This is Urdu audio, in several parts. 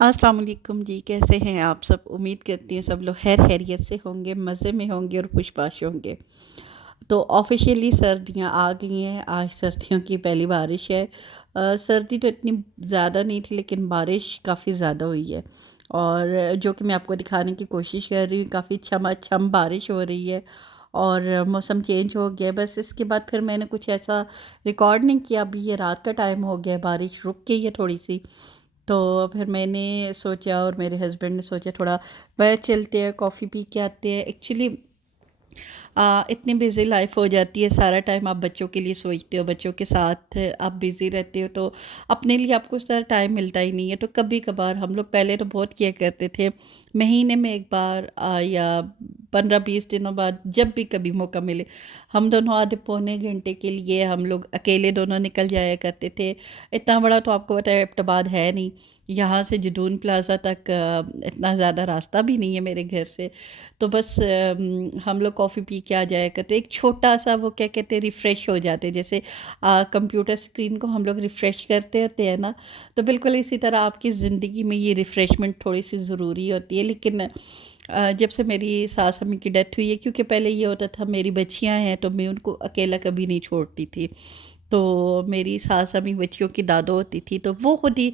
السلام علیکم جی، کیسے ہیں آپ سب؟ امید کرتی ہوں سب لوگ خیر خیریت سے ہوں گے، مزے میں ہوں گے اور خوش باش ہوں گے۔ تو آفیشیلی سردیاں آ گئی ہیں، آج سردیوں کی پہلی بارش ہے۔ سردی تو اتنی زیادہ نہیں تھی لیکن بارش کافی زیادہ ہوئی ہے، اور جو کہ میں آپ کو دکھانے کی کوشش کر رہی ہوں، کافی چھم بارش ہو رہی ہے اور موسم چینج ہو گیا ہے۔ بس اس کے بعد پھر میں نے کچھ ایسا ریکارڈ نہیں کیا، ابھی یہ رات کا ٹائم ہو گیا ہے، بارش رک گئی ہے تھوڑی سی۔ تو پھر میں نے سوچا اور میرے ہسبینڈ نے سوچا تھوڑا باہر چلتے ہیں، کافی پی کے آتے ہیں۔ ایکچولی اتنی بیزی لائف ہو جاتی ہے، سارا ٹائم آپ بچوں کے لیے سوچتے ہو، بچوں کے ساتھ آپ بیزی رہتے ہو، تو اپنے لیے آپ کو اس طرح ٹائم ملتا ہی نہیں ہے۔ تو کبھی کبھار ہم لوگ پہلے تو بہت کیا کرتے تھے، مہینے میں ایک بار یا 15-20 دنوں بعد، جب بھی کبھی موقع ملے، ہم دونوں آدھے پونے گھنٹے کے لیے ہم لوگ اکیلے دونوں نکل جایا کرتے تھے۔ اتنا بڑا تو آپ کو پتہ ہے ایبٹ آباد ہے نہیں، یہاں سے جدون پلازا تک اتنا زیادہ راستہ بھی نہیں ہے میرے گھر سے۔ تو بس ہم لوگ کافی پی کے آ جایا کرتے، ایک چھوٹا سا وہ کیا کہتے ہیں، ریفریش ہو جاتے، جیسے کمپیوٹر اسکرین کو ہم لوگ ریفریش کرتے ہوتے ہیں نا، تو بالکل اسی طرح آپ کی زندگی میں یہ ریفریشمنٹ تھوڑی سی ضروری ہوتی ہے۔ لیکن جب سے میری ساس امی کی ڈیتھ ہوئی ہے، کیونکہ پہلے یہ ہوتا تھا میری بچیاں ہیں تو میں ان کو اکیلا کبھی نہیں چھوڑتی تھی، تو میری ساس امی بچیوں کی دادو ہوتی تھی، تو وہ خود ہی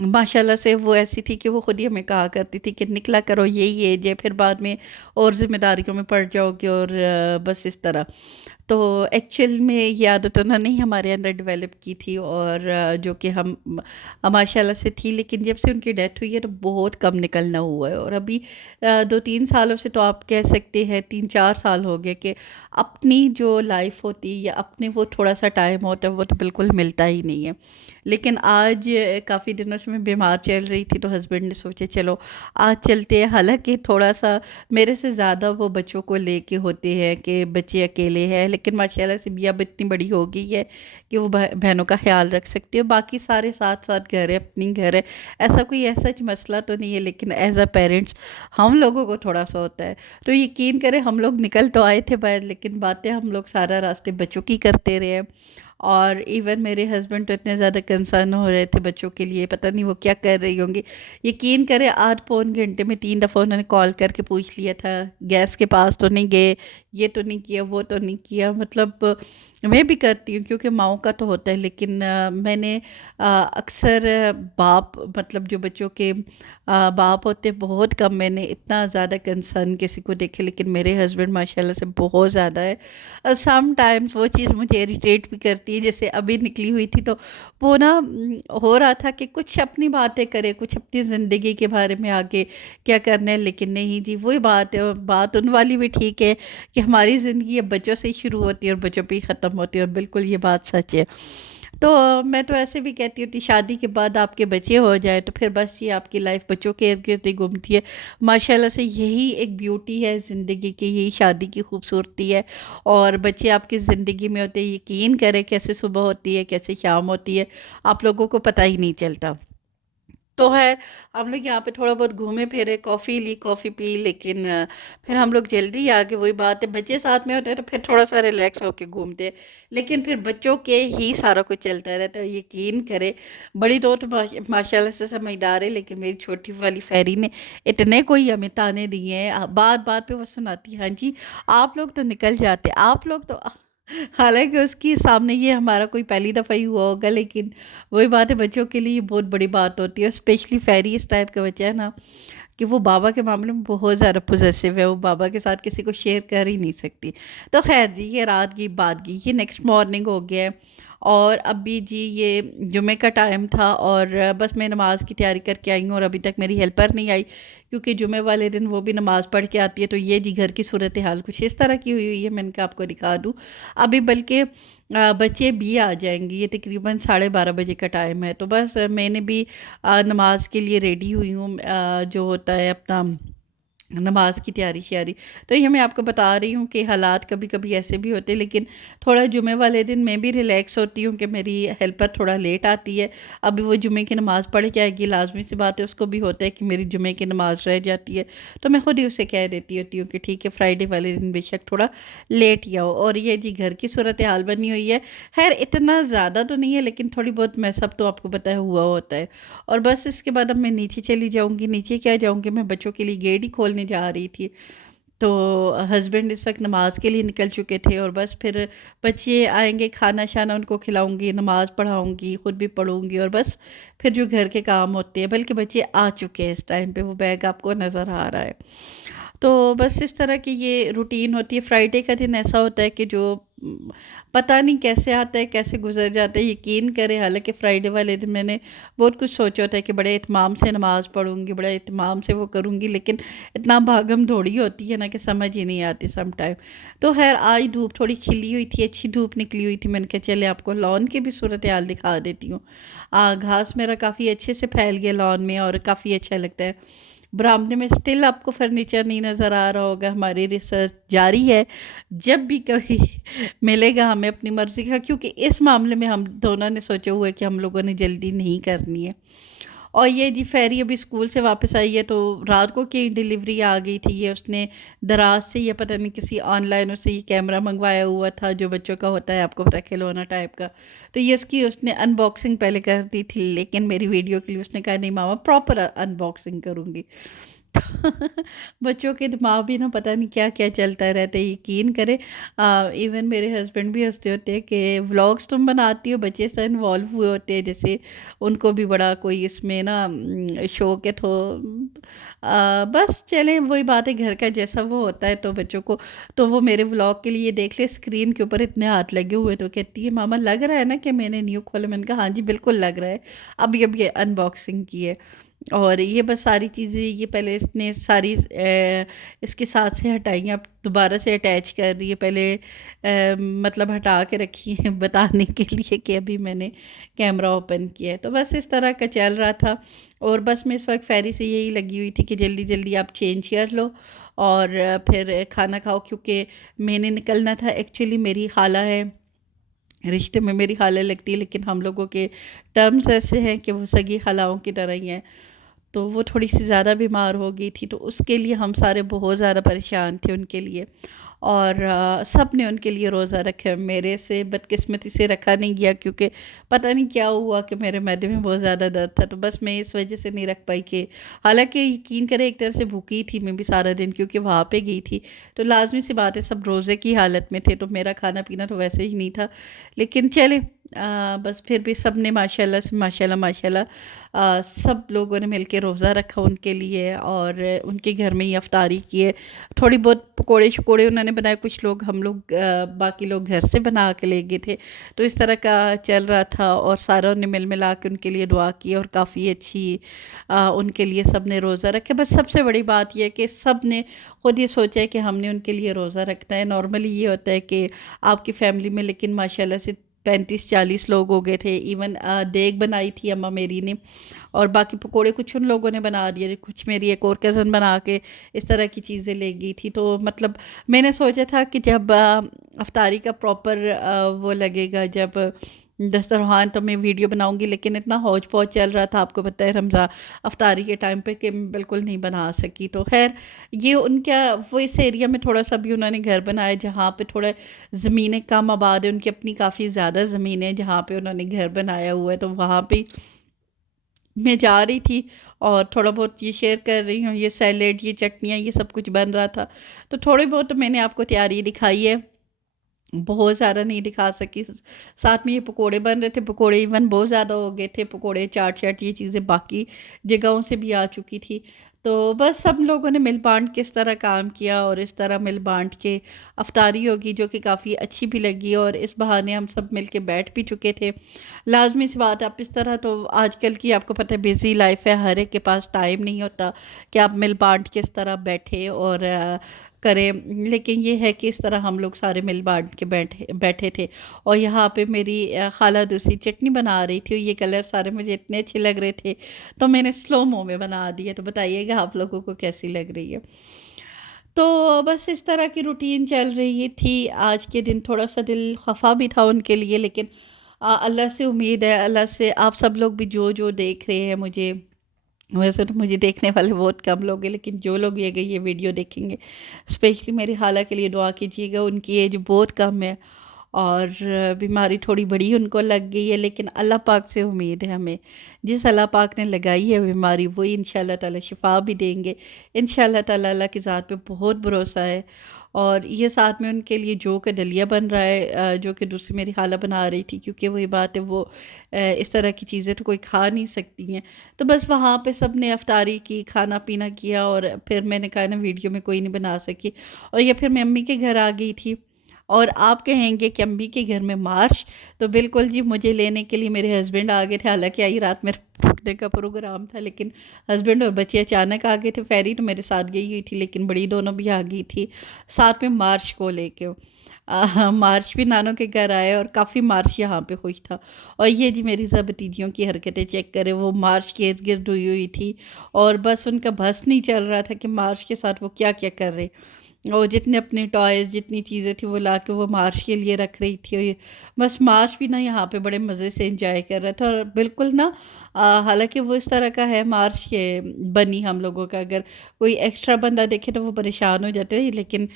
ماشاء اللہ سے وہ ایسی تھی کہ وہ خود ہی ہمیں کہا کرتی تھی کہ نکلا کرو، یہی ایج ہے، پھر بعد میں اور ذمہ داریوں میں پڑ جاؤ گے، اور بس اس طرح۔ تو ایکچوئل میں یہ عادت انہوں نے ہی ہمارے اندر ڈیولپ کی تھی، اور جو کہ ہم ماشاء اللہ سے تھی، لیکن جب سے ان کی ڈیتھ ہوئی ہے تو بہت کم نکلنا ہوا ہے۔ اور ابھی 2-3 سالوں سے تو آپ کہہ سکتے ہیں 3-4 سال ہو گئے کہ اپنی جو لائف ہوتی ہے یا اپنے وہ تھوڑا سا ٹائم ہوتا ہے وہ تو بالکل ملتا ہی نہیں ہے۔ لیکن آج کافی دنوں سے میں بیمار چل رہی تھی، تو ہسبینڈ نے سوچے چلو آج چلتے ہیں، حالانکہ تھوڑا سا میرے سے زیادہ وہ بچوں کو لے کے ہوتے ہیں کہ بچے اکیلے ہیں، لیکن ماشاء اللہ سے بھی اب اتنی بڑی ہو گئی ہے کہ وہ بہنوں کا خیال رکھ سکتے ہو، باقی سارے ساتھ ساتھ گھر ہے، اپنی گھر ہے، ایسا کوئی ایسا مسئلہ تو نہیں ہے، لیکن ایز اے پیرنٹس ہم لوگوں کو تھوڑا سا ہوتا ہے۔ تو یقین کریں ہم لوگ نکل تو آئے تھے باہر، لیکن باتیں ہم لوگ سارا راستے بچوں کی کرتے رہے ہیں، اور ایون میرے ہسبینڈ تو اتنے زیادہ کنسرن ہو رہے تھے بچوں کے لیے، پتہ نہیں وہ کیا کر رہی ہوں گی۔ یقین کرے آدھ پون گھنٹے میں 3 دفعہ انہوں نے کال کر کے پوچھ لیا تھا، گیس کے پاس تو نہیں گئے، یہ تو نہیں کیا، وہ تو نہیں کیا۔ مطلب میں بھی کرتی ہوں کیونکہ ماؤں کا تو ہوتا ہے، لیکن میں نے اکثر باپ، مطلب جو بچوں کے باپ ہوتے بہت کم میں نے اتنا زیادہ کنسرن کسی کو دیکھے، لیکن میرے ہسبینڈ ماشاءاللہ سے بہت زیادہ ہے۔ سم ٹائمز وہ چیز مجھے اریٹیٹ بھی کرتی ہے، جیسے ابھی نکلی ہوئی تھی تو وہ نا ہو رہا تھا کہ کچھ اپنی باتیں کرے، کچھ اپنی زندگی کے بارے میں آگے کیا کرنا ہے، لیکن نہیں جی، وہی بات ہے، بات ان والی بھی ٹھیک ہے کہ ہماری زندگی اب بچوں سے ہی شروع ہوتی ہے اور بچوں پہ ہی ختم ہوتی ہے، اور بالکل یہ بات سچ ہے۔ تو میں تو ایسے بھی کہتی ہوتی شادی کے بعد آپ کے بچے ہو جائے تو پھر بس یہ آپ کی لائف بچوں کے ارد گرد ہی گھومتی ہے۔ ماشاءاللہ سے یہی ایک بیوٹی ہے زندگی کی، یہی شادی کی خوبصورتی ہے، اور بچے آپ کی زندگی میں ہوتے، یقین کرے کیسے صبح ہوتی ہے کیسے شام ہوتی ہے آپ لوگوں کو پتہ ہی نہیں چلتا۔ تو ہے ہم لوگ یہاں پہ تھوڑا بہت گھومے پھرے، کافی لی، کافی پی، لیکن پھر ہم لوگ جلدی آگے، وہی بات ہے بچے ساتھ میں ہوتے ہیں تو پھر تھوڑا سا ریلیکس ہو کے گھومتے ہیں، لیکن پھر بچوں کے ہی سارا کچھ چلتا رہتا ہے۔ یقین کرے بڑی دو تو ماشاء اللہ سے سمجھدار ہے، لیکن میری چھوٹی والی فیری نے اتنے کوئی ہمیں تانے دیے ہیں، بات بات پہ وہ سناتی، ہاں جی آپ لوگ تو نکل جاتے، آپ لوگ تو حالانکہ اس کی سامنے یہ ہمارا کوئی پہلی دفعہ ہی ہوا ہوگا، لیکن وہی بات ہے بچوں کے لیے یہ بہت بڑی بات ہوتی ہے، اسپیشلی فیری اس ٹائپ کا بچہ ہے نا کہ وہ بابا کے معاملے میں بہت زیادہ پوزیسو ہے، وہ بابا کے ساتھ کسی کو شیئر کر ہی نہیں سکتی۔ تو خیر جی، یہ رات کی بات کی، یہ نیکسٹ مارننگ ہو گیا ہے، اور ابھی جی یہ جمعہ کا ٹائم تھا، اور بس میں نماز کی تیاری کر کے آئی ہوں، اور ابھی تک میری ہیلپر نہیں آئی، کیونکہ جمعہ والے دن وہ بھی نماز پڑھ کے آتی ہے۔ تو یہ جی گھر کی صورتحال کچھ اس طرح کی ہوئی ہے، میں نے کہا آپ کو دکھا دوں ابھی، بلکہ بچے بھی آ جائیں گے، یہ تقریباً 12:30 بجے کا ٹائم ہے۔ تو بس میں نے بھی نماز کے لیے ریڈی ہوئی ہوں، جو ہوتا ہے اپنا نماز کی تیاری شیاری. تو یہ میں آپ کو بتا رہی ہوں کہ حالات کبھی کبھی ایسے بھی ہوتے، لیکن تھوڑا جمعے والے دن میں بھی ریلیکس ہوتی ہوں کہ میری ہیلپر تھوڑا لیٹ آتی ہے. ابھی وہ جمعے کی نماز پڑھ جائے گی، لازمی سی بات ہے، اس کو بھی ہوتا ہے کہ میری جمعے کی نماز رہ جاتی ہے، تو میں خود ہی اسے کہہ دیتی ہوتی ہوں کہ ٹھیک ہے فرائیڈے والے دن بے شک تھوڑا لیٹ ہی آؤ. اور یہ جی گھر کی صورتحال بنی ہوئی ہے. خیر اتنا زیادہ تو نہیں ہے، لیکن تھوڑی بہت میس اپ تو آپ کو پتہ ہے ہوا ہوتا ہے. اور بس اس کے بعد اب میں نیچے چلی جاؤں گی. نیچے کیا جاؤں گی، میں بچوں کے لیے گیٹ ہی کھولنے جا رہی تھی. تو ہسبینڈ اس وقت نماز کے لیے نکل چکے تھے، اور بس پھر بچے آئیں گے، کھانا شانا ان کو کھلاؤں گی، نماز پڑھاؤں گی، خود بھی پڑھوں گی، اور بس پھر جو گھر کے کام ہوتے ہیں. بلکہ بچے آ چکے ہیں اس ٹائم پہ، وہ بیگ آپ کو نظر آ رہا ہے. تو بس اس طرح کی یہ روٹین ہوتی ہے. فرائیڈے کا دن ایسا ہوتا ہے کہ جو پتہ نہیں کیسے آتا ہے، کیسے گزر جاتا ہے. یقین کریں حالانکہ فرائیڈے والے دن میں نے بہت کچھ سوچا ہوتا ہے کہ بڑے اہتمام سے نماز پڑھوں گی، بڑے اہتمام سے وہ کروں گی، لیکن اتنا بھاگم دھوڑی ہوتی ہے نا کہ سمجھ ہی نہیں آتی سم ٹائم. تو خیر آج دھوپ تھوڑی کھلی ہوئی تھی، اچھی دھوپ نکلی ہوئی تھی. میں نے کہا چلے آپ کو لان کی بھی صورتحال دکھا دیتی ہوں. گھاس میرا کافی اچھے سے پھیل گیا لان میں، اور کافی اچھا لگتا ہے. برآمدے میں سٹل آپ کو فرنیچر نہیں نظر آ رہا ہوگا. ہماری ریسرچ جاری ہے، جب بھی کبھی ملے گا ہمیں اپنی مرضی کا، کیونکہ اس معاملے میں ہم دونوں نے سوچا ہوا ہے کہ ہم لوگوں نے جلدی نہیں کرنی ہے. اور یہ جی فیری ابھی اسکول سے واپس آئی ہے، تو رات کو کی ڈیلیوری آ گئی تھی. یہ اس نے دراز سے، یہ پتہ نہیں کسی آن لائن اس سے یہ کیمرہ منگوایا ہوا تھا جو بچوں کا ہوتا ہے، آپ کو پتہ ہے کھلونا ٹائپ کا. تو یہ اس نے ان باکسنگ پہلے کر دی تھی، لیکن میری ویڈیو کے لیے اس نے کہا نہیں ماما پراپر ان باکسنگ کروں گی. بچوں کے دماغ بھی نا پتہ نہیں کیا کیا چلتا رہتا ہے. یقین کرے ایون میرے ہسبینڈ بھی ہنستے ہوتے ہیں کہ ولاگس تم بناتی ہو، بچے سے انوالو ہوئے ہوتے ہیں، جیسے ان کو بھی بڑا کوئی اس میں نا شوق ہے. تو بس چلیں وہی بات ہے، گھر کا جیسا وہ ہوتا ہے تو بچوں کو. تو وہ میرے ولاگ کے لیے دیکھ لے اسکرین کے اوپر اتنے ہاتھ لگے ہوئے، تو کہتی ہے ماما لگ رہا ہے نا کہ میں نے نیو کھولا. میں نے کہا ہاں جی بالکل لگ رہا ہے، ابھی یہ ان باکسنگ کی ہے. اور یہ بس ساری چیزیں یہ پہلے اس نے ساری اس کے ساتھ سے ہٹائی ہیں، اب دوبارہ سے اٹیچ کر رہی ہے. پہلے مطلب ہٹا کے رکھی ہیں بتانے کے لیے کہ ابھی میں نے کیمرہ اوپن کیا ہے. تو بس اس طرح کا چل رہا تھا. اور بس میں اس وقت فیری سے یہی لگی ہوئی تھی کہ جلدی جلدی آپ چینج کر لو اور پھر کھانا کھاؤ، کیونکہ میں نے نکلنا تھا. ایکچولی میری خالہ ہے، رشتے میں میری خالہ لگتی ہے، لیکن ہم لوگوں کے ٹرمز ایسے ہیں کہ وہ سگی خالوں کی طرح ہی ہیں. تو وہ تھوڑی سی زیادہ بیمار ہو گئی تھی، تو اس کے لیے ہم سارے بہت زیادہ پریشان تھے ان کے لیے. اور سب نے ان کے لیے روزہ رکھا. میرے سے بدقسمتی سے رکھا نہیں گیا، کیونکہ پتہ نہیں کیا ہوا کہ میرے معدے میں بہت زیادہ درد تھا. تو بس میں اس وجہ سے نہیں رکھ پائی. کہ حالانکہ یقین کرے ایک طرح سے بھوکی تھی میں بھی سارا دن، کیونکہ وہاں پہ گئی تھی. تو لازمی سی بات ہے سب روزے کی حالت میں تھے، تو میرا کھانا پینا تو ویسے ہی نہیں تھا. لیکن چلے بس پھر بھی سب نے ماشاءاللہ سے ماشاءاللہ سب لوگوں نے مل کے روزہ رکھا ان کے لیے، اور ان کے گھر میں ہی افطاری کی ہے. تھوڑی بہت پکوڑے شکوڑے انہوں نے بنائے، کچھ لوگ ہم لوگ باقی لوگ گھر سے بنا کے لے گئے تھے. تو اس طرح کا چل رہا تھا، اور ساروں نے مل ملا کے ان کے لیے دعا کی، اور کافی اچھی ان کے لیے سب نے روزہ رکھے. بس سب سے بڑی بات یہ ہے کہ سب نے خود یہ سوچا ہے کہ ہم نے ان کے لیے روزہ رکھنا ہے. نارملی یہ ہوتا ہے کہ آپ کی فیملی میں، لیکن ماشاءاللہ سے 35-40 لوگ ہو گئے تھے. ایون دیگ بنائی تھی اماں میری نے، اور باقی پکوڑے کچھ ان لوگوں نے بنا دیے، کچھ میری ایک اور کزن بنا کے اس طرح کی چیزیں لے گئی تھی. تو مطلب میں نے سوچا تھا کہ جب افطاری کا پراپر وہ لگے گا، جب دسترخوان، تو میں ویڈیو بناؤں گی. لیکن اتنا ہوج پوج چل رہا تھا آپ کو پتہ ہے رمضان افطاری کے ٹائم پہ، کہ میں بالکل نہیں بنا سکی. تو خیر یہ ان کا وہ اس ایریا میں تھوڑا سا بھی انہوں نے گھر بنایا جہاں پہ تھوڑا زمینیں کم آباد ہیں. ان کی اپنی کافی زیادہ زمینیں جہاں پہ انہوں نے گھر بنایا ہوا ہے. تو وہاں پہ میں جا رہی تھی اور تھوڑا بہت یہ شیئر کر رہی ہوں. یہ سیلیڈ، یہ چٹنیاں، یہ سب کچھ بن رہا تھا. تو تھوڑے بہت میں نے آپ کو تیاری دکھائی ہے، بہت زیادہ نہیں دکھا سکی. ساتھ میں یہ پکوڑے بن رہے تھے، پکوڑے ایون بہت زیادہ ہو گئے تھے. پکوڑے، چاٹ شاٹ، یہ چیزیں باقی جگہوں سے بھی آ چکی تھی. تو بس سب لوگوں نے مل بانٹ کے اس طرح کام کیا، اور اس طرح مل بانٹ کے افطاری ہوگی، جو کہ کافی اچھی بھی لگی. اور اس بہانے ہم سب مل کے بیٹھ بھی چکے تھے. لازمی سی بات، آپ اس طرح تو آج کل کی آپ کو پتہ ہے بیزی لائف ہے، ہر ایک کے پاس ٹائم نہیں ہوتا کہ آپ مل بانٹ کے اس طرح بیٹھے اور کریں. لیکن یہ ہے کہ اس طرح ہم لوگ سارے مل بانٹ کے بیٹھے تھے. اور یہاں پہ میری خالہ دوسری چٹنی بنا رہی تھی، اور یہ کلر سارے مجھے اتنے اچھے لگ رہے تھے تو میں نے سلو مو میں بنا دیے. تو بتائیے گا بتائیے گا آپ لوگوں کو کیسی لگ رہی ہے۔ تو بس اس طرح کی روٹین چل رہی تھی۔ آج کے دن تھوڑا سا دل خفا بھی تھا ان کے لیے، لیکن اللہ سے امید ہے، اللہ سے آپ سب لوگ بھی جو دیکھ رہے ہیں مجھے، ویسے تو مجھے دیکھنے والے بہت کم لوگ ہیں، لیکن جو لوگ یہ ویڈیو دیکھیں گے اسپیشلی میری خالہ کے لیے دعا کیجیے گا۔ ان کی ایج بہت کم ہے اور بیماری تھوڑی بڑی ان کو لگ گئی ہے، لیکن اللہ پاک سے امید ہے ہمیں، جس اللہ پاک نے لگائی ہے بیماری وہی انشاءاللہ تعالی شفا بھی دیں گے انشاءاللہ تعالی۔ اللہ کی ذات پہ بہت بھروسہ ہے۔ اور یہ ساتھ میں ان کے لیے جو کہ دلیہ بن رہا ہے، جو کہ دوسری میری خالہ بنا رہی تھی، کیونکہ وہی بات ہے وہ اس طرح کی چیزیں تو کوئی کھا نہیں سکتی ہیں، تو بس وہاں پہ سب نے افطاری کی، کھانا پینا کیا، اور پھر میں نے کہا نا ویڈیو میں کوئی نہیں بنا سکی، اور یہ پھر میں امی کے گھر آ گئی تھی۔ اور آپ کہیں گے کہ امی کے گھر میں مارچ، تو بالکل جی، مجھے لینے کے لیے میرے ہسبینڈ آ گئے تھے، حالانکہ آئی رات میں رکنے کا پروگرام تھا، لیکن ہسبینڈ اور بچے اچانک آ گئے تھے۔ فیری تو میرے ساتھ گئی ہوئی تھی، لیکن بڑی دونوں بھی آ گئی تھی ساتھ میں مارچ کو لے کے۔ مارچ بھی نانوں کے گھر آئے اور کافی مارچ یہاں پہ خوش تھا۔ اور یہ جی میری سب بھتیجیوں کی حرکتیں چیک کرے، وہ مارچ کے ارد گرد ہوئی تھی، اور بس ان کا بس نہیں چل رہا تھا کہ مارچ کے ساتھ وہ کیا کیا کر رہے، اور جتنے اپنے ٹوائز جتنی چیزیں تھیں وہ لا کے وہ مارچ کے لیے رکھ رہی تھی، اور بس مارچ بھی نا یہاں پہ بڑے مزے سے انجوائے کر رہا تھا، اور بالکل نا حالانکہ وہ اس طرح کا ہے مارچ کے بنی ہم لوگوں کا، اگر کوئی ایکسٹرا بندہ دیکھے تو وہ پریشان ہو جاتے ہیں، لیکن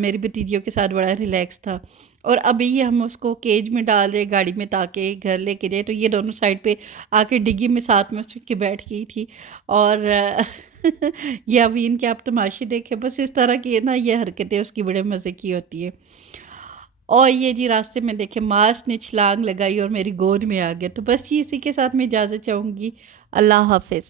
میری بھتیجیوں کے ساتھ بڑا ریلیکس تھا۔ اور ابھی یہ ہم اس کو کیج میں ڈال رہے گاڑی میں تاکہ گھر لے کے جائے، تو یہ دونوں سائڈ پہ آ کے ڈگی میں ساتھ میں اس کے بیٹھ گئی تھی، اور یہ ابھی ان کے آپ تماشے دیکھے، بس اس طرح کی نا یہ حرکتیں اس کی بڑے مزے کی ہوتی ہیں۔ اور یہ جی راستے میں دیکھے مارچ نے چھلانگ لگائی اور میری گود میں آ گیا، تو بس یہ اسی کے ساتھ میں اجازت چاہوں گی۔ اللہ حافظ۔